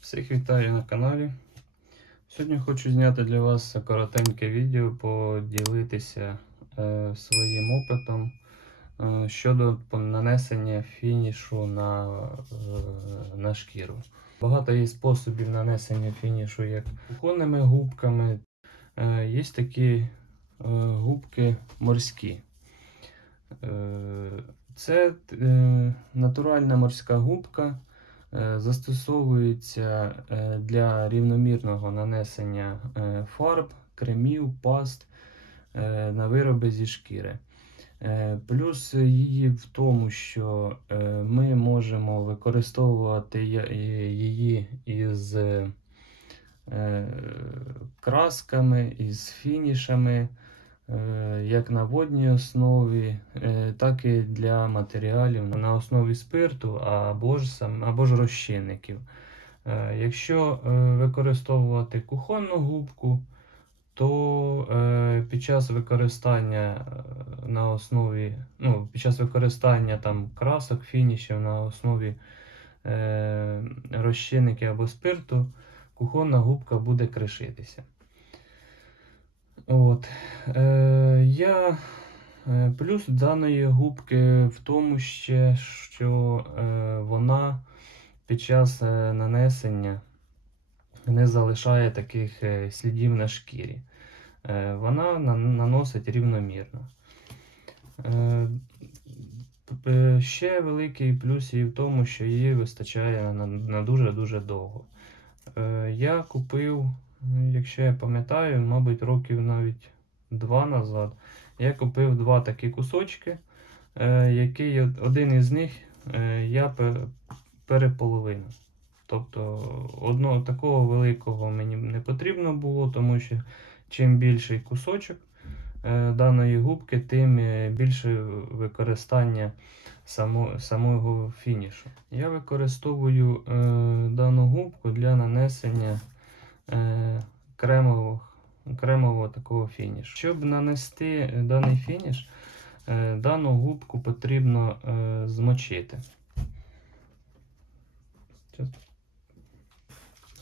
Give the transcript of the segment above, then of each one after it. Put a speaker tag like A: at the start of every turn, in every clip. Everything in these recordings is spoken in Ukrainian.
A: Всіх вітаю на каналі. Сьогодні хочу зняти для вас коротеньке відео, поділитися е, своїм опитом е, щодо нанесення фінішу на, е, на шкіру. Багато є способів нанесення фінішу як кухонними губками. Е, є такі е, губки морські. Е, Це е, натуральна морська губка. Е, Застосовується е, для рівномірного нанесення е, фарб, кремів, паст на вироби зі шкіри. Плюс її в тому, що ми можемо використовувати її із красками, із фінішами, як на водній основі, е, так і для матеріалів на основі спирту або ж, або ж розчинників. Е, Якщо е, використовувати кухонну губку, то е, під час використання е, на основі, ну, під час використання там красок, фінішів на основі е, розчинників або спирту, кухонна губка буде кришитися. От. Е, я е, плюс даної губки в тому ще, що е, вона під час е, нанесення не залишає таких е, слідів на шкірі. Е, вона на- наносить рівномірно. Е, Ще великий плюс її в тому, що її вистачає на дуже-дуже довго. Е, Я купив, якщо я пам'ятаю, мабуть, років навіть два назад. Я купив два такі кусочки, е, який один із них е, я пе- переполовину. Тобто одного такого великого мені не потрібно було, тому що чим більший кусочок е, даної губки, тим більше використання само, самого фінішу. Я використовую дану губку для нанесення кремового, кремового такого фінішу. Щоб нанести даний фініш, е, дану губку потрібно е, змочити.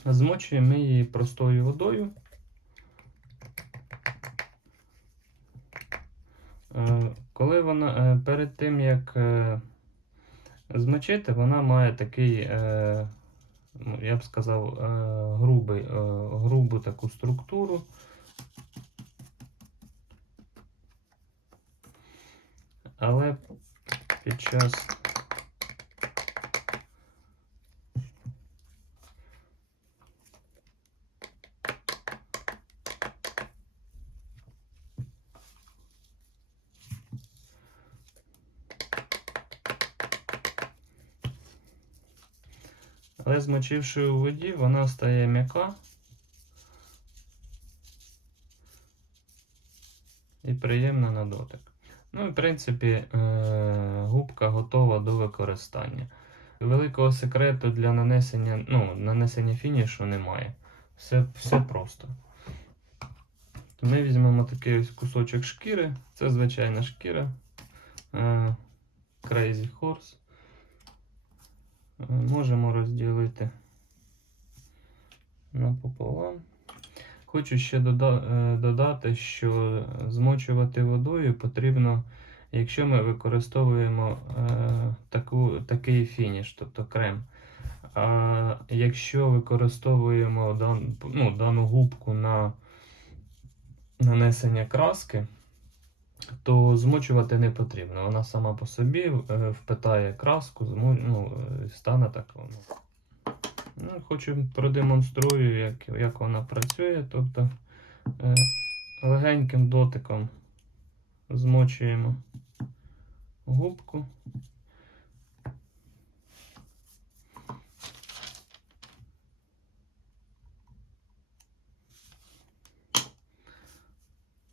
A: Змочуємо її простою водою. Е, Коли вона е, перед тим як е, змочити, вона має такий, е, я б сказав, е, грубий, е, грубу таку структуру. Але під час Але змочивши у воді, вона стає м'яка і приємна на дотик. Ну і в принципі е, губка готова до використання. Великого секрету для нанесення, ну, нанесення фінішу немає. Все, все просто. Ми візьмемо такий ось кусочок шкіри. Це звичайна шкіра. е, Crazy Horse. Можемо розділити напополам. Хочу ще е, додати, що змочувати водою потрібно, якщо ми використовуємо е, таку, такий фініш, тобто крем. А якщо використовуємо дан, ну, дану губку на нанесення краски, то змочувати не потрібно. Вона сама по собі е, впитає краску, ну, е, стане так. Ну, хочу продемонструю, як, як вона працює. Тобто е, легеньким дотиком змочуємо губку.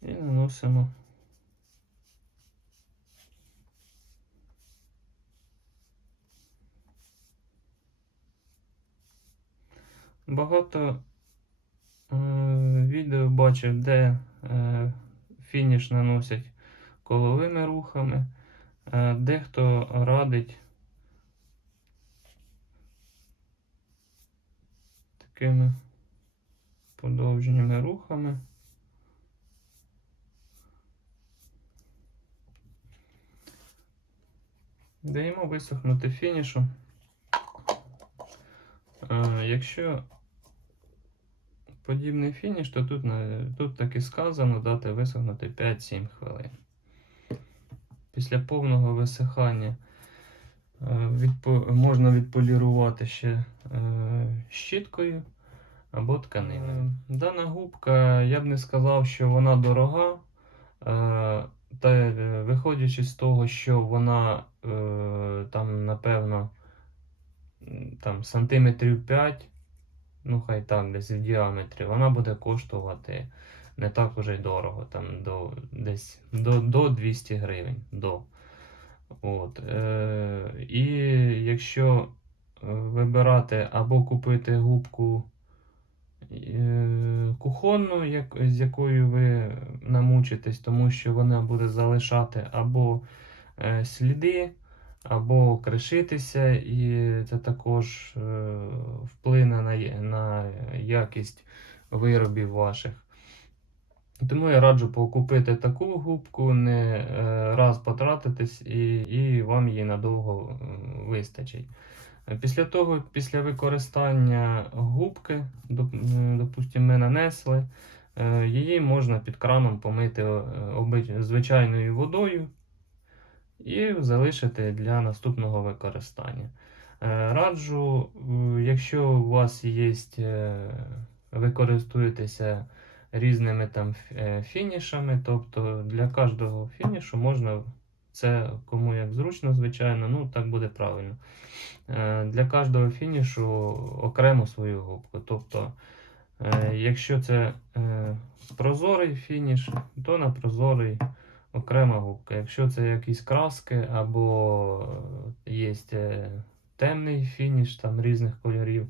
A: І наносимо Багато е, відео бачив, де е, фініш наносять коловими рухами. Е, дехто радить такими подовженими рухами. Даємо висохнути фінішу. Е, Якщо подібний фініш, то тут, тут так і сказано дати висохнути 5-7 хвилин. Після повного висихання е, відпо- можна відполірувати ще е, щіткою або тканиною. Дана губка, я б не сказав, що вона дорога. Е, Та виходячи з того, що вона там, напевно, там, сантиметрів 5, ну хай так, десь в діаметрі, вона буде коштувати не так уже й дорого, там до, десь до, до 200 гривень. До. От, е, і якщо е, вибирати або купити губку е, кухонну, як, з якою ви намучитесь, тому що вона буде залишати або е, сліди, або кришитися, і це також е, вплине на, на якість виробів ваших. Тому я раджу покупити таку губку, не е, раз потратитись, і, і вам її надовго е, вистачить. Після того, після використання губки, допустимо, ми нанесли, її можна під краном помити звичайною водою і залишити для наступного використання. Е, Раджу, е, якщо у вас є, е, ви користуєтеся різними там фінішами, тобто для кожного фінішу можна, це кому як зручно, звичайно, ну так буде правильно. Для кожного фінішу окремо свою губку. Тобто, якщо це прозорий фініш, то на прозорий окрема губка. Якщо це якісь краски або є темний фініш там різних кольорів,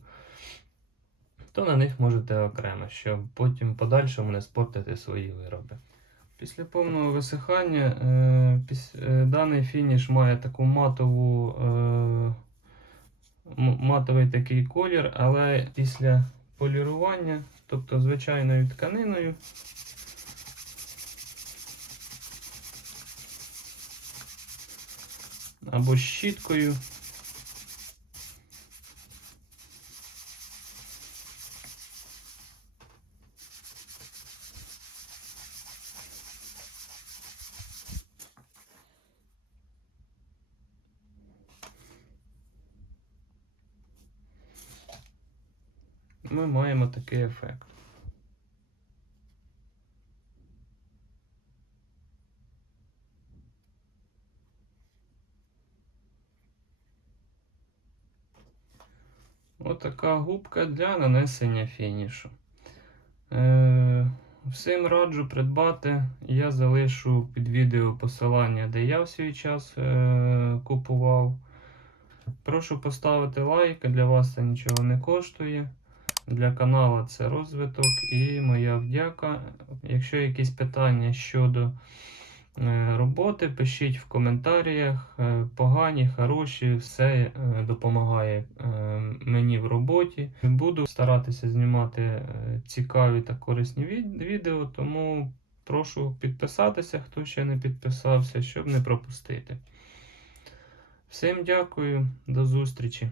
A: то на них можете окремо, щоб потім в подальшому не спортити свої вироби. Після повного висихання е, піс- е, даний фініш має таку матову, е, матовий такий колір, але після полірування, тобто звичайною тканиною, або щіткою. Ми маємо такий ефект. Отака губка для нанесення фінішу. Е, всім раджу придбати. Я залишу під відео посилання, де я в свій час е, купував. Прошу поставити лайк, для вас це нічого не коштує. Для каналу це розвиток і моя вдяка. Якщо якісь питання щодо е, роботи, пишіть в коментарях. Е, Погані, хороші, все е, допомагає мені в роботі. Буду старатися знімати е, цікаві та корисні відео, тому прошу підписатися, хто ще не підписався, щоб не пропустити. Всім дякую, до зустрічі!